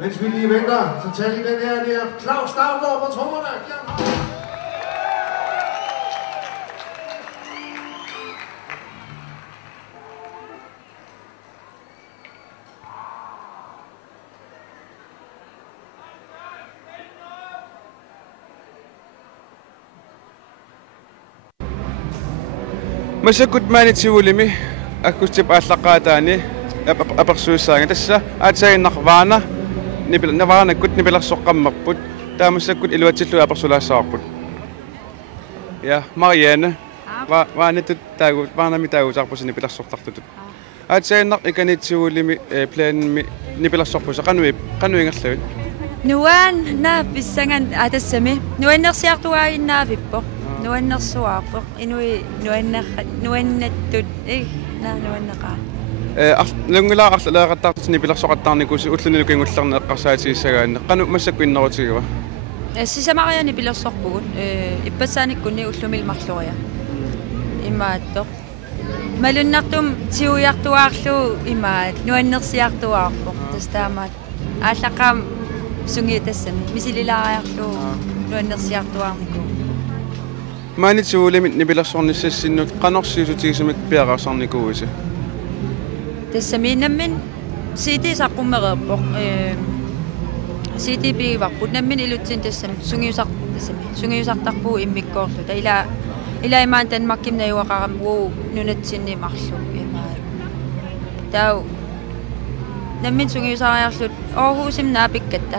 Mens vi lige venter, så tag lige den her der. Claus Stavgaard på trommerne. Masakut manitiulimi akkustip allaqaataani apersuussaanga tassa aatsaginnarvaana navana kut nipilarsoqqammarput taamassakut iluatsillu apersulaassaarput ja Marianne vaanitut taagut vaanami taagutarpus nipilarsortartutut aatsaginnar ikanitiulimi planmi nipilarsorpusa qanuingerlavit nuan naappissangan atassami nuannersiartuaaginnaavippo nuannersuaarpoq inui nuannattut nuanneqaa lungula arlaaqattaartus nipilarsoqattaarnikusi ullunilukingullerne eqqarsaatiissagaanne qanu massakku innerutigiva sisamaariani pilersorpugut ippassaanikkunni ullumil marluria imaattoq malunnartum tiuiartuaarlu imaat nuannersiartuaarpoq tastaamaat ааллаққаам сунгиитассами мисилилаариарлу нуаннерсиартуаарнику маанитсуулимит нипилерсорниссассиннут канорсиусутигисимик пиақарсарникууси тассаминаммин сити саққуммереерпоқ сити пигиварпут наммин илутсин тассами сунгиусартарпуу иммиккоорлута илаимаан танмакким наюақарамгуу нунатсиннимарлу имаа тау наммин сунгиусариарлут Aarhusim naapikkatta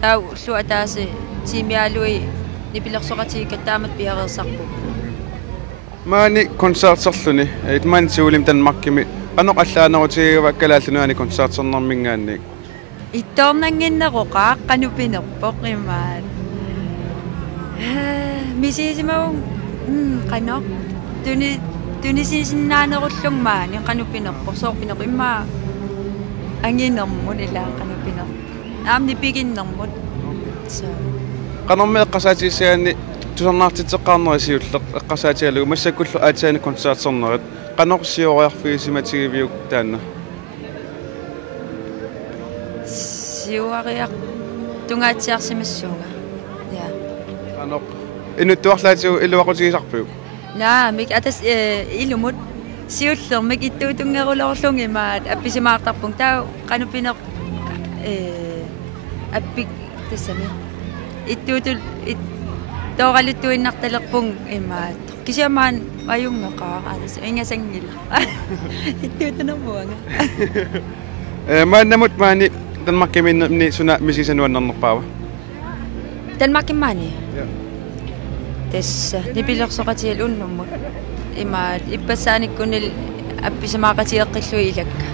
tau luataasi tiimialui nipilерсоqatigikkаттаамат пиареерсарпу маани концертсерлуни итман сиулим танмаркими qanoqallaanerutigiva kalaallunuani концертсернэрмингаанник ittoornanginneroqaa qanupinerpoq imaat Misiisimaung qano tunisisinaanerullungmaani qanupinerpoq soorpineq imma anginermut ila qanupineq aamni piginnermut so qanormi eqqasaatiissaani tusarnaartitteqqaarnerisiulleq eqqasaatialugu massakkullu aataani konsertsernerit qanorsioriarfiisimatigiviyuk taanna siuariaq tungaatsiarsimassuunga ja qanor inuttuarlaatigu iluaqutigisarpiu naa mik atas ilumut siullermik ittuutungerulorlung imaat appisimaartarpung taa qanupineq appik tassami ittuutul tooraluttuinnartalerpung imaat kisiamaan ayungeqaa anas ingasangilla ittuutunermuanga maannamut maani tanmakkiminni suna misisanuannarnerpaava tanmakkimaani tessa nipilersoqatial unnummut imaat ippassaanikkunil appisimaaqatiiqqillu ilakka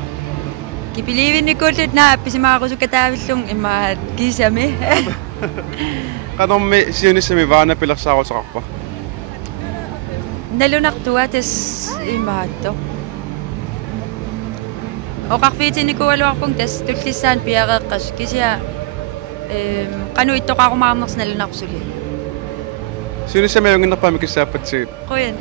kipiliivinnikullut naa appisimaaqusukataavillung imaat kisami qanormi siunissami vaana pilersaaruteqarpa nalunartua tas imaatto oqarfiitinikualuarpung tas tullissaan piareeqqas kisia qanu ittoqarumaarners nalunarpsuli siunissami ayunginnerpaami kissaappatsiit qoyan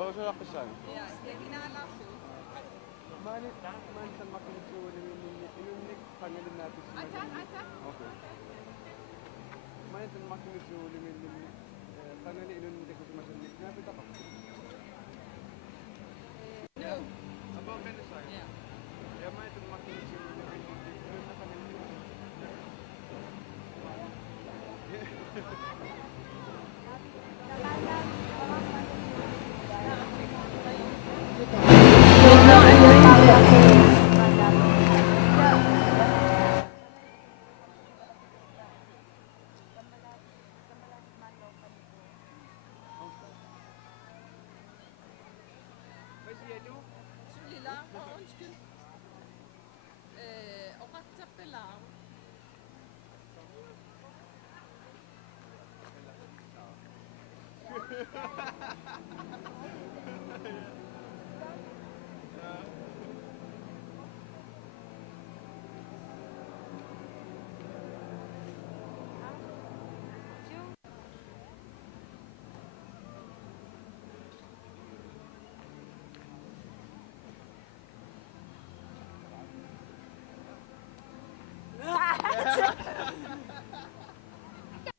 Apausuaqissaan maani tanmakkimitsuuli inunnik qangalinnaapis okay maani tanmakkimitsuuli minni qangali inunnikkusumasannik naapitaqaq apauqinissaan ja maani tanmakkimitsuuli inunna qangali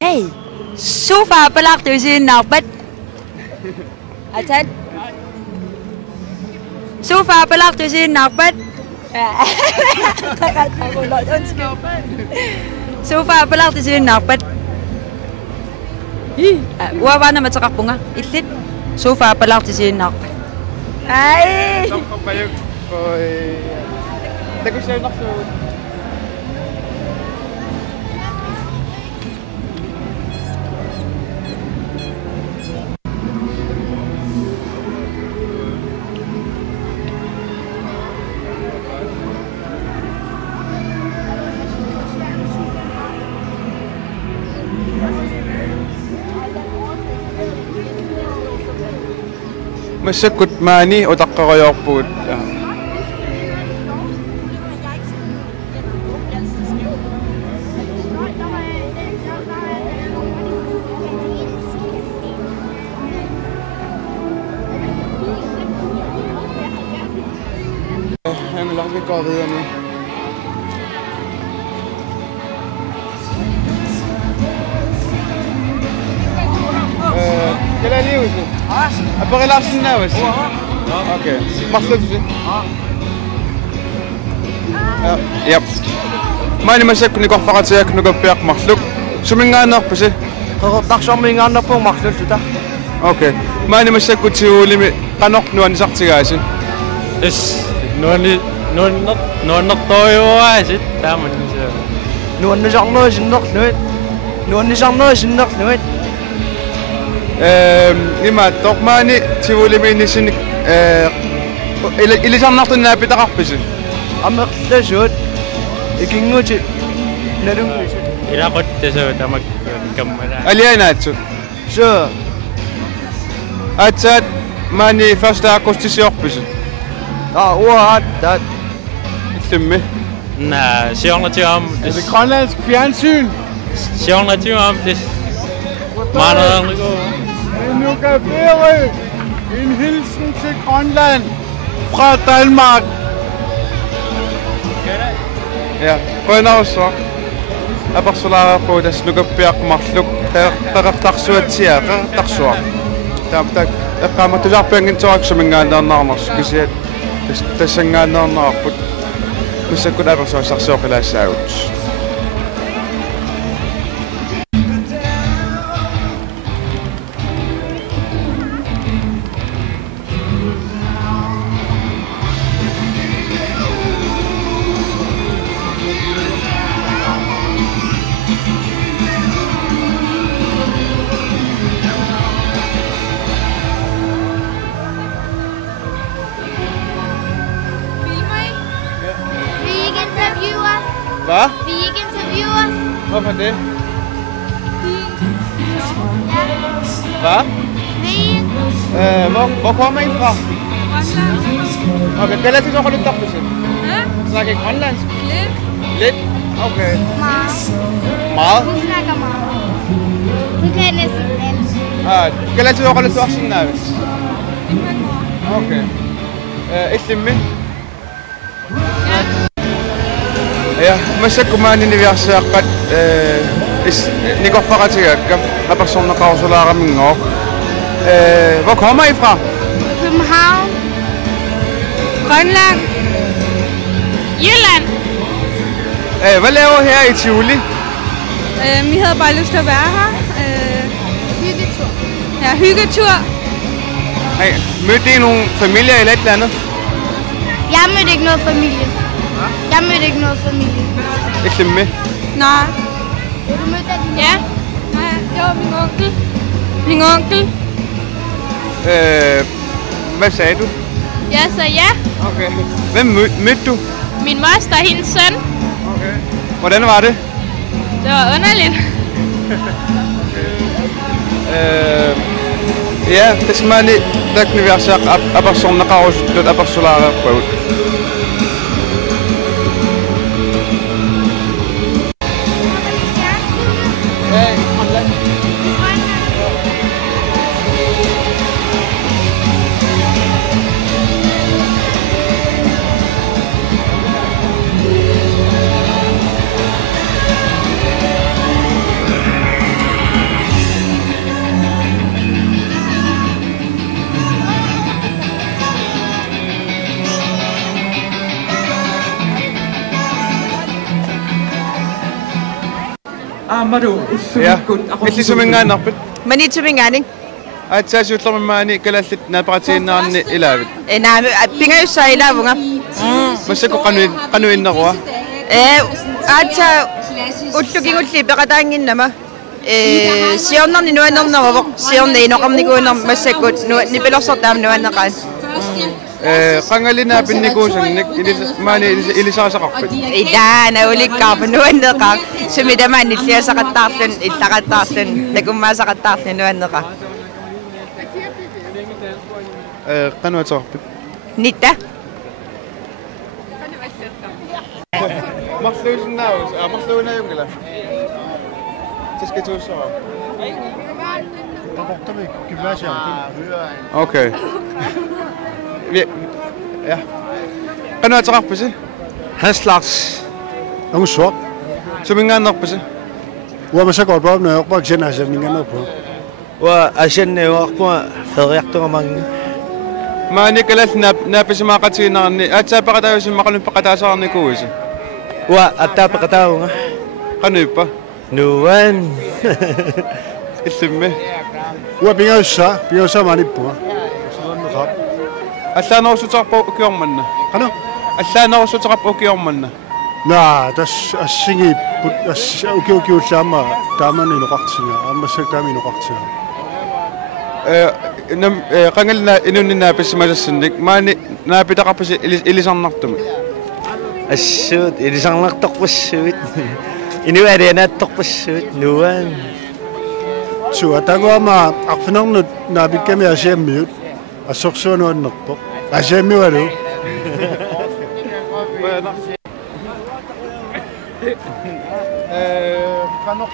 Hey, sofa belak tu sini nabat. Acan. Sofa belak tu sini nabat. Sofa belak tu sini nabat. Wawa na matsakak bunga. Itlit. Sofa belak tu sini nabat. Ay. Sampai bayar koi. Tegus saya nak so. Masakut mani o taqqaqayorpuut vi går videre nu. Skal jeg lige ud? Er på relationen af os? Okay. Machst du det? Ja. Mani masakku ni qoffaqatiak nuqappiaq marluk. Sumingaannerpasi. Taqsormingaannerpung marlulluta. Okay. Maani massakutiulimi qanornuani sartigaasin. Nuannertoiuaasit taaman nuannisarnuisinnerluit nuannisarnuisinnerluit imaattoq maani tiulimi inisinik ilisarnartunnaapitaqarpisi amerlasuut ikinguti nalunguisut ilaquttasuu tamak kammala alianaatsu so atsaat maani firstaaqqustisiorpisi uaat tat illimmi siornatiuam er det grønlandsk fjernsyn? siornatiuam tis maanarnerniku Nuka Færø, en hilsen til Grønland fra Danmark. Ja, qonarussuq apersulaareqquutas nukappiaqmarluk taqertarsuatsiaa qertarsuaq taaptak eqqaamattusaarpiangintoraksumingaannernaarners kisiat tassangaannernaarput musakkut apersuassarsuoqilaassaagut Hvad? Vil I ikke interviewe os? Hvorfor det? Ja. Hvad? Vil I ikke? Hvor kommer I fra? Grønland. Okay, kan jeg sige noget lidt dobbelt? Ja. Snakker I grønlandsk? Lidt. Lidt? Okay. Meget. Meget? Hun snakker meget. Nu kan jeg næsten alt. Kan jeg sige noget lidt dobbelt? Okay. Islimmi? Ja, masakkumaani niviarsiaqqat nikorfaqatigaakka apersorneqarsulaaraminngoo. Hvor kommer I fra? København. Grønland. Jylland. Hvad laver I her i Tivoli? Vi havde bare lyst til at være her. Hyggetur. Ja, hyggetur. Hey, mødte I nogle familier eller et eller andet? Jeg mødte ikke noget familie. Jeg mødte ikke noget familie. Islimmi? Nej. Du mødte din Ja. Nej, det var min onkel. Min onkel. Hvad sagde du? Jeg sagde ja. Okay. Hvem mødte du? Min moster og hendes søn. Okay. Hvordan var det? Det var underligt. Ja, tasmani takniviarsiaq apersorneqarusutlut apersulaaraaqquut. Ja, illisumingaanarput. Manituminganing. Atsaasuullermimmaani kalallit naaparatinnaarni ilaavit. Naami pingayussailaavunga. Masakku qanuinnerua. Atsa ullukingulli peqataanginnama. Siornerni nuanerneravoq siorni inoqarnikuuner massakkut nipilorsortaam nuanneqaan. Qangalina pinnikuusannik maani ilisarasaqarput. Idaana ulikkaarpu nuanneqaa sumitamaani illiasaqattaarlun illaqattaarlun takummaasaqattaarlun nuanneqaa. Qanuatorput. Nitta. Marsluusinnaavus marsluunajungila. Taskatuussara. Okay. Ja. Qanuatorarpusi? Hans Lars. Ông suop. Sumingaannerpusi? Uamasakorpaa nørpaa ksenaasanninganerpu. وأشني فريقتو من Maani kalat naapisimaaqatiinarni aatsaapaqataayusimaqalun paqataasaarnikuusi. وأتابقتاو Qanuippa. نوان Illimmi. Bingosa manipua. Allaan ako sutsakap ukiorman na. Ano? Allaan ako sutsakap ukiorman na. Tas singi uki sama taman inuqartinga. Ammassak taami inuqartinga. Qangal na inunin napis masassinnik. Maani napitaqapis ilisarnartumi. Assuut, ilisarnartorpussuut. Inuarianaattorpussuut nuan. Atangama aqfinarnut naabikkami asiammiut. Assorsuanuannerpoq. Asiammiwalu.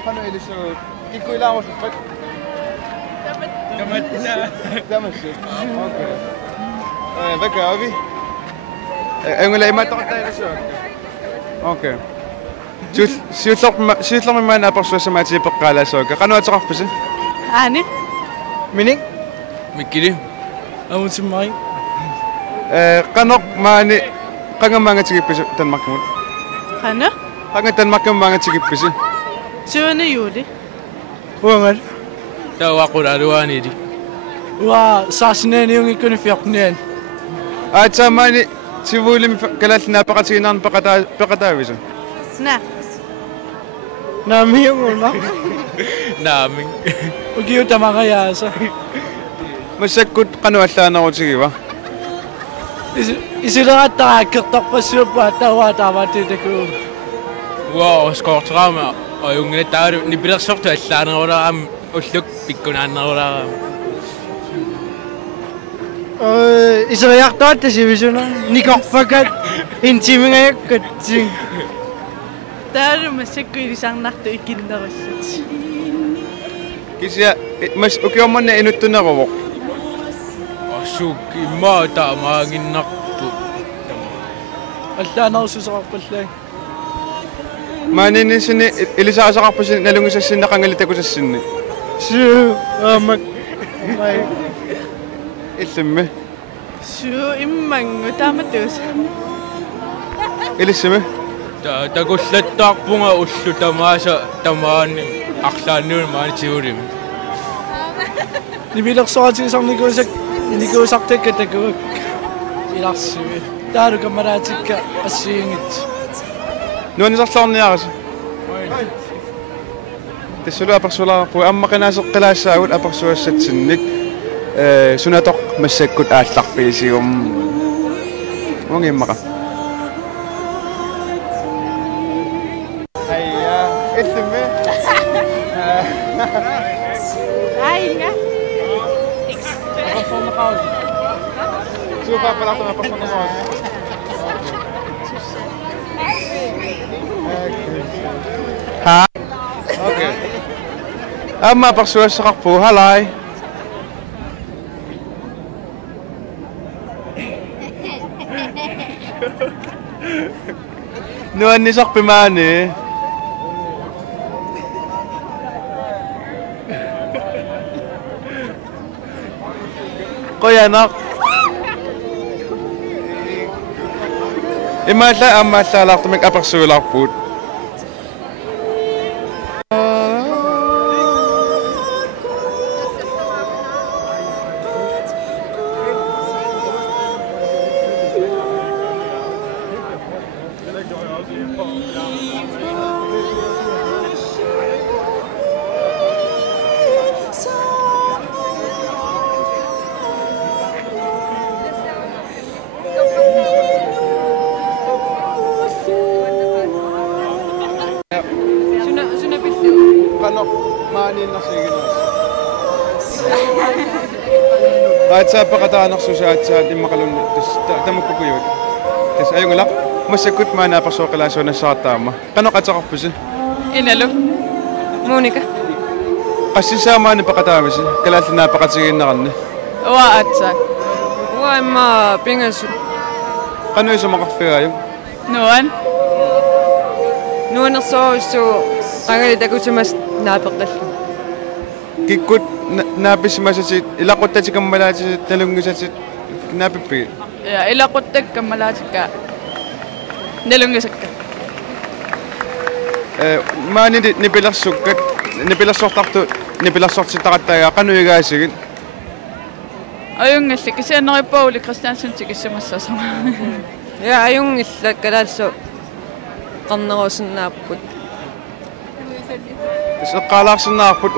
Qano ilisuut. Kikkuilaarusuqqat. Tamassu. Okay. Baka avi. Ngula imataqattailisuut. Okay. Siutlormi maana apersuasamaati peqqaalaasuuka. Qano ataqarpasi? Ani? Mining? Mikkili. Amunsimmaring. Qano maani qangamaangatigippisu tanmarkimut. Qana? Qanga tanmarkimmaangatigippisu. Suuna yuuli. Uangal. Tawaqulaaluaaniidi. Saasneeni yung ikunifiaqneen. Maani sivuulim kalaalnaapaqatiginarn peqataavisu. Na. Nami yung una. Naaming. Ukiutamangayaasa. Massakkut qanu allaanaruutigiva. Isilangattaaqertorpassuuppa tawaatamatiitaku. Wow, skortraama. Ayungile taaru nipilersortu allaanaruularam ulluk pikkunaannaruularam. Iseriartaattasivisuuna nikorfakat intimingayakkat. Taaru massakku ilisarnartu ikinnerussut. Kisia mas ukiormanna inuttuneruvoq. Asuk immaata maanginnartu. Allaanarususaqarpallaan. Maanini sinni ilisaasaqarpasi nalungisassinna qangalitakusassinni. Amak. Mai. Illimme. Suu immangu taamatus. Ilissime. Tagullattaarpunga ullu tamaasa tamaani aqlaannuun maanitiurim. Nipilersoratisar nikuusartakkatakuak. Ilarsui. Taalu kamaraatikka assiingit. Nuanisarlorniaras. Tissulu apersularpu amma qinaaseqqilaassaagut apersuassatsinnik. Sunatoq massakkut aallarfiisium. Mungimmaqa. Ayya, illimme. Ainga. Suupa palatuna pasanaqaas. Ha? Okay. Amma apersuassaqarpu halai. Nuannisarpi maani. Qoyanaq. Imaalla ammaallaalaartumik apersuilarpuut. Paqataanarsusaatsaat immakalun tamukkukuyut. Tas ayungulaq massakkut maanaapersuoqilaasuuna saartaama. Qano qatsaqarpusi? Inalu. Monika. Qassisaamaani paqataamisi kalaallinnaapaqatiginnaqanni. Waatsa. Waimma pingasut. Qano isumaqarfigaayu? Nuan. Nuanersoorussu qangalitakusumas naapeqqallu. Kikkut naapissimasasit ilaquttatikamaalaatisit nalungisasit naapippi. Ja ilaquttakkammalaatikka nalungisakka. Maani nipilersukkat nipilersortartu nipilassartitaqattaagaa qanuigaasigin Ajungissi kisianneri Pauli Christiansen tikissumassasama. Ja ajungilla kalaalsu qarnerusinnaaput. Seqqaalaarsinnaarput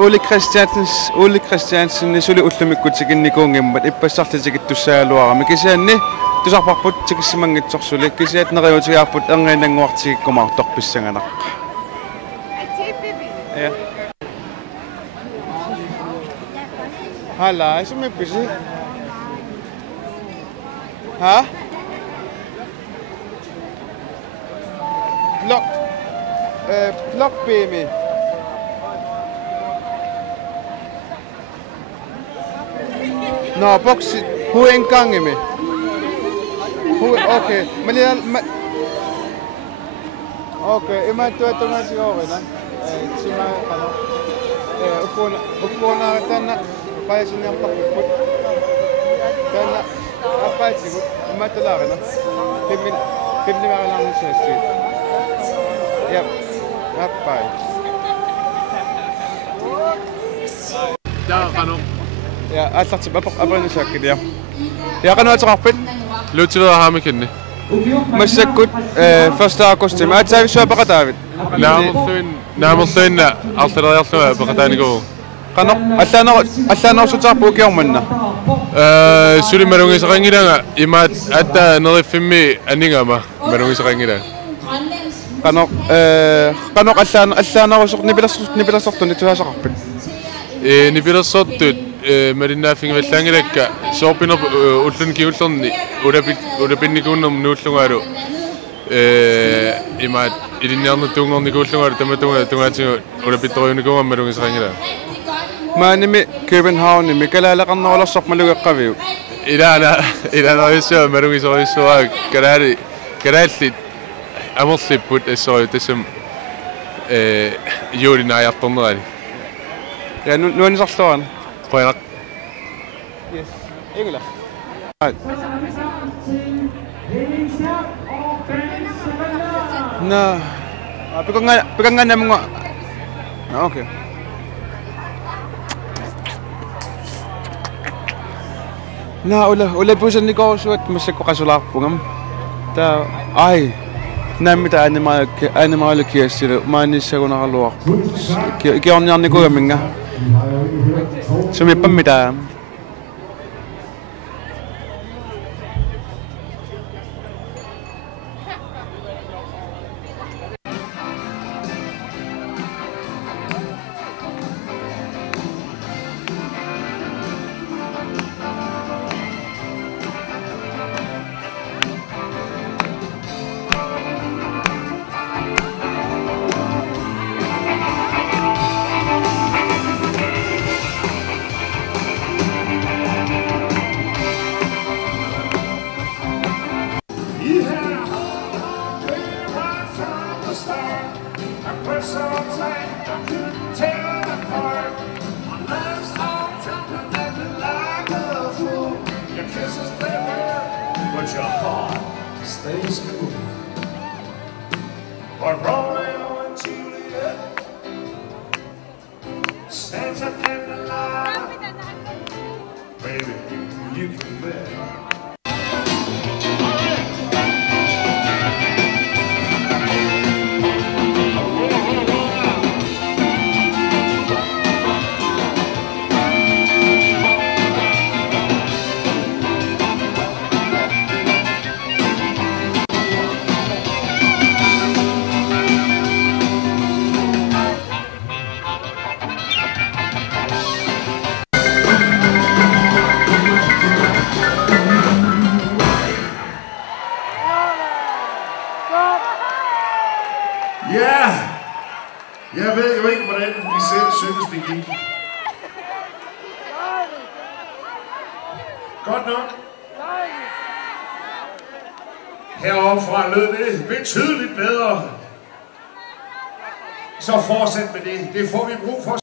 Uli Christiansen suli ullumikkutikkinnikuungimmat ippassartitikittussaaluarami kisianni tusarparput tikissimangitsorsuli kisiat neriutigaarput erniinanguartikikkumaartorpissanganaqqa. Ja. Halla, isumipisi. Ha? Blockbemi. No, boksi. Hu engangimi. Okay. Okay, ima tuetunga sigorina. Sima ano. Upona tanna paisinniartarput. Tanna appaatsikut immatalaarina. Kimnimaaralaarni saassi. Yep. Appai. Jaa qanu. Ja, allartip apaqanisaakkit ja. Ja qanuataqarpit. Luutileerhaamikinni. Massakkut 1. augusti. Maatsaavisuapaqataavit. Naamerluinna artaleriarlua paqataanigu. Qano allaanarsutaarpu ukiormanna. Suli marungisaqangilanga imaat atta nerifimmi anningama marungisaqangilanga. Qano allaanarusuq nipilassortuni tuhaasaqarpit. Nipilersortut marinnaafingivallangilakka soorpiner ullun kiullerni ulapinnikuunnerm nuullungaalu imaat ilinniarnuttuungornikuullungaalu tamatunga tungaatigu ulapittoriunikuunga malungisaqangila maanimi Københavnimi kalaalaqarnerulersormalugeqqaviu ilaanariussua malungisoriussuaa kalaallit amerlipput assoriu tassam juulinaajartornerani ja nuanisarluan qoyaq yes ingula na pikanga munga okay na ula pusan ni ko suat masakko kasulaarpungam ta ai namita animal kiasile maanissagunaraluarput kiorniarnikugaminga sumippamita Jeg ved jo ikke, hvordan vi selv synes, det gik. Godt nok. Heroppe fra lød det betydeligt bedre. Så fortsæt med det. Det får vi brug for.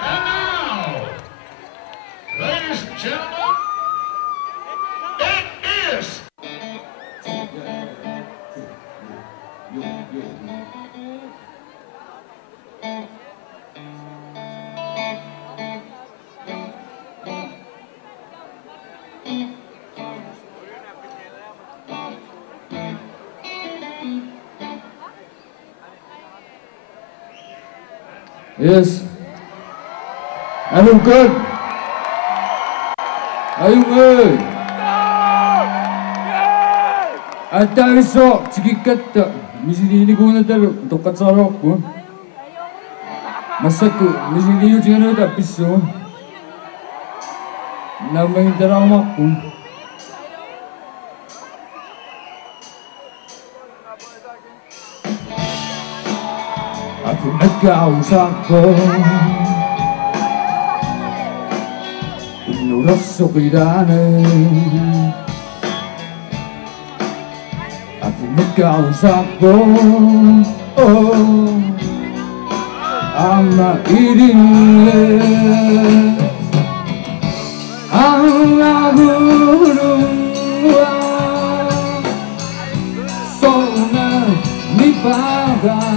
And now, ladies and gentlemen, it is... Yes. Alungkan. Ayung ơi. Atariso chikikatta. Misili ni kuna taru tokatsaro ko. Masaku misili yu chingano da piso. Namang drama ko. Aku nagkausap ko. Inuras sa kaidanan. Aku nagkausap ko. Oh, ang naidinig. Ang naguluhan. So na nipagan.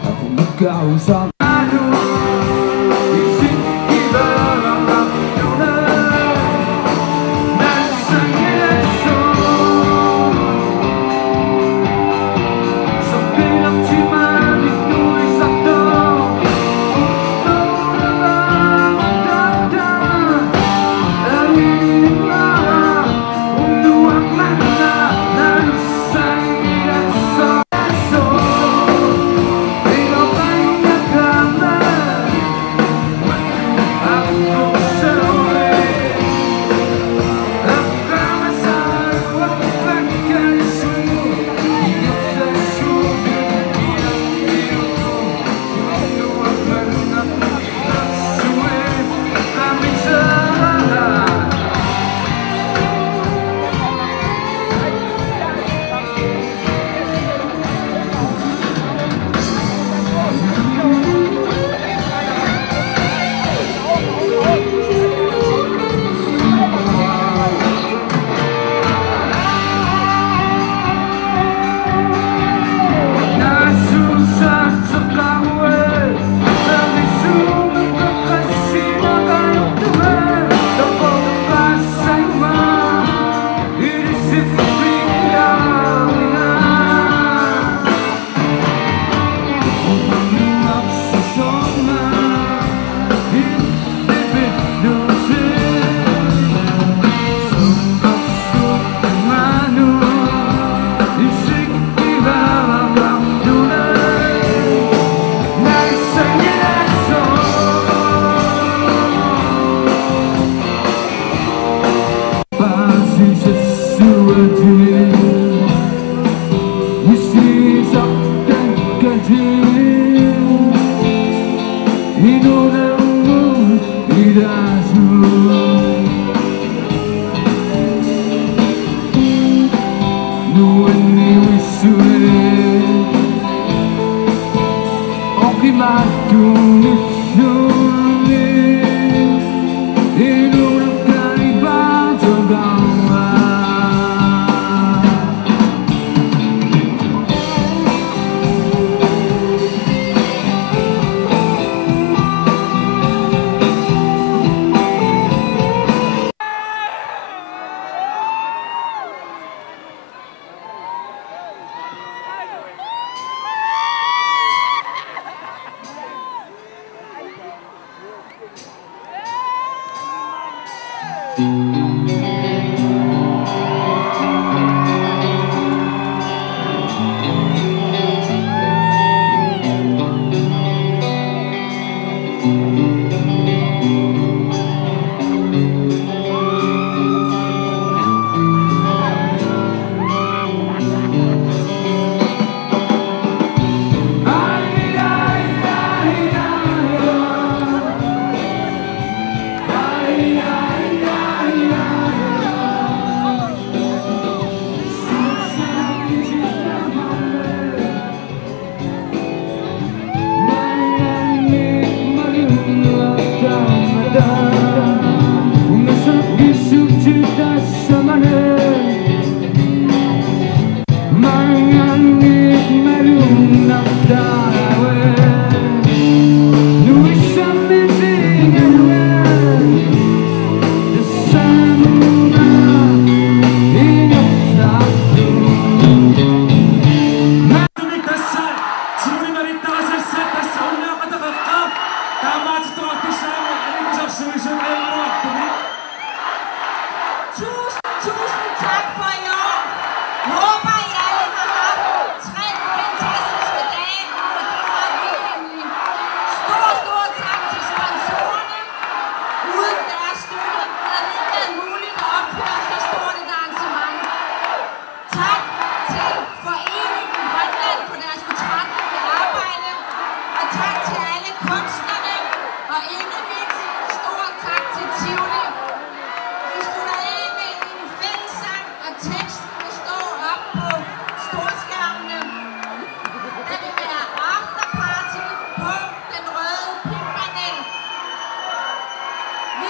Ako nagkausap. Isip iba ang kapitulan. Nasa eleksyon. Sa bilang siman ito'y sakto. Ito na lang ang ganda. Narinig na umuwag man na.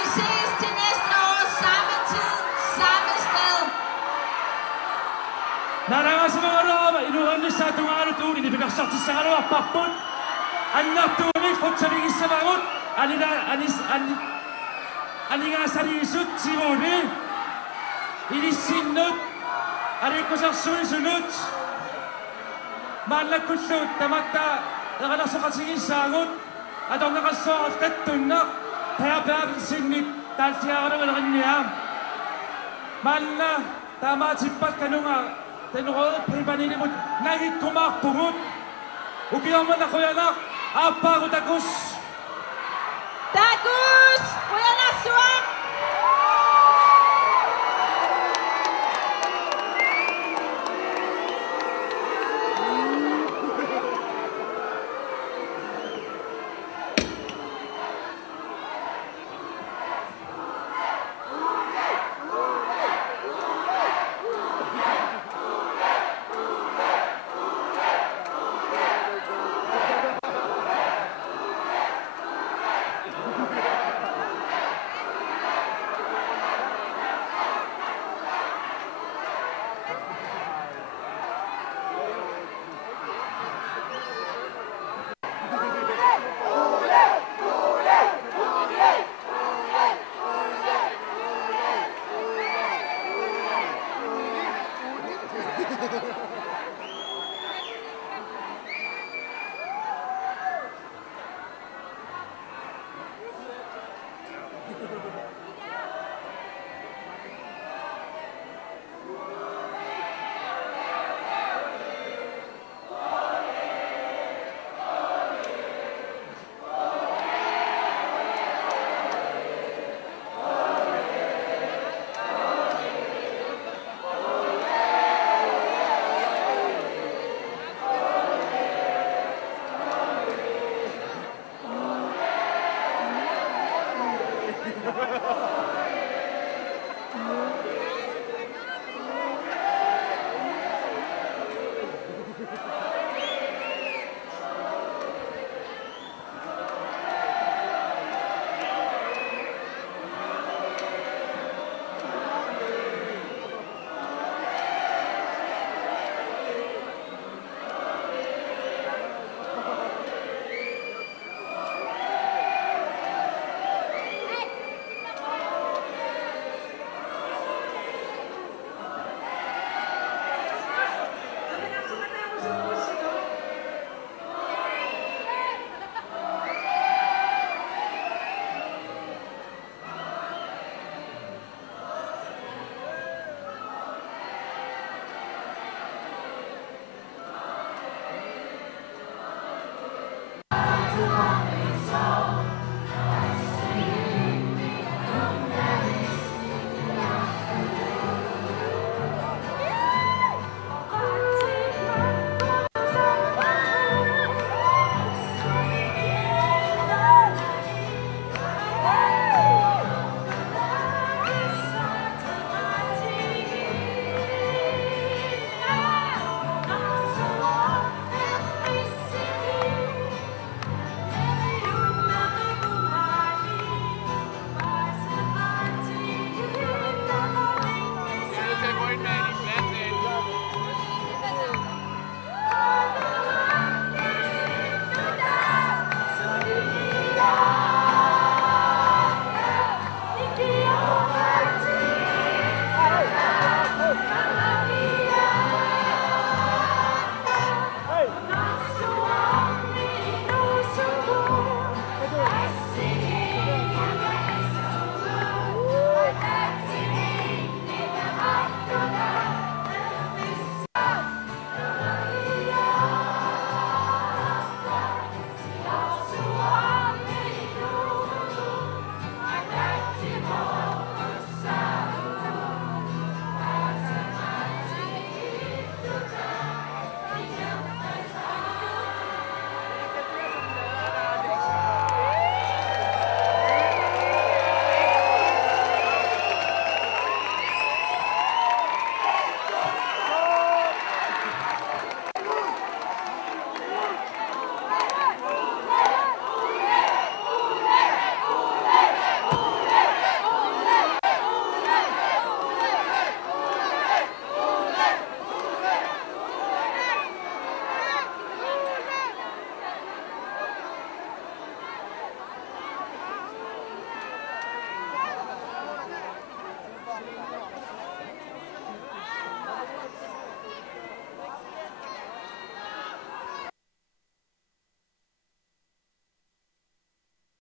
vi ses til næste år, samme tid, samme sted. 나라가 세상하라 이루어진 사동아를 또 우리 비가 썩지 사가라 바쁜 안납도의 호철이 있어방은 아니가 살이수 지모를 이리 신nud 아리코삭 술술nud 말라쿠수 담았다 나가서 같이 이상은 아동 나가서 어땠던나 대합한 신닛 달티아가는 거냐 말라 다마 집밭 가능한 Tenor prebani mo nagit kumakpungot. Ugiyaman na kuya nak. Apa ko tagus. Tagus! Kuya Naswak!